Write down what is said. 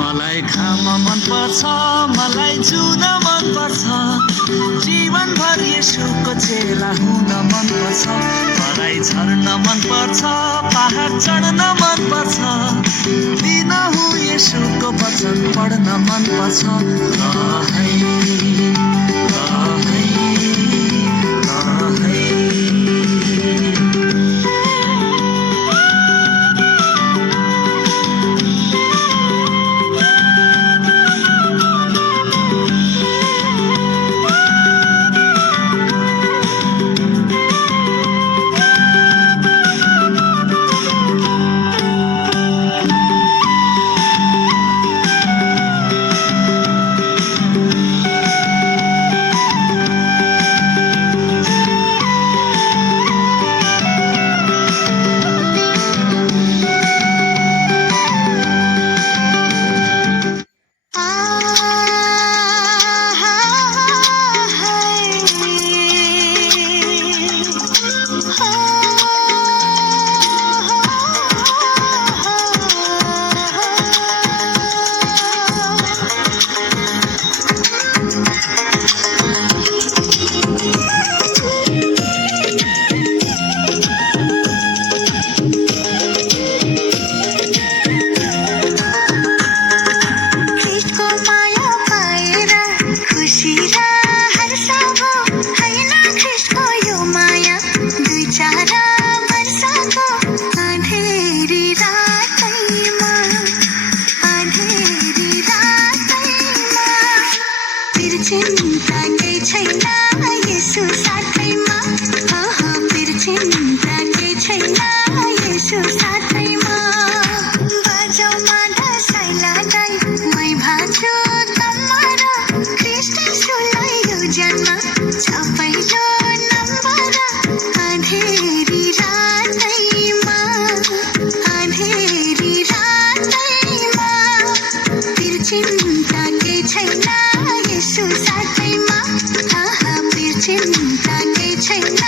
मलाई घाम मन पर्छ, मलाई जुन मन पर्छ, जीवनभर येशूको चेला हुन मन पर्छ। तराई झर्न मन पर्छ, पहाड चढ्न मन पर्छ, दिनहुँ येशूको वचन पढ्न मन पर्छ। रहै रहै रहै चिन्ता केही छैन येशू साथैमा, फेरि चिन्ता केही छैन येशू साथैमा। बजाऊ मादा साइलालाई मै भाछु तम्मारा, ख्रीष्ट येशूलाई यो जन्म छ पहिलो नम्बर। अँधेरी रातैमा, अँधेरी रातैमा, फेरि चिन्ता केही छैन येशू साथैमा, फेरि चिन्ता केही छैन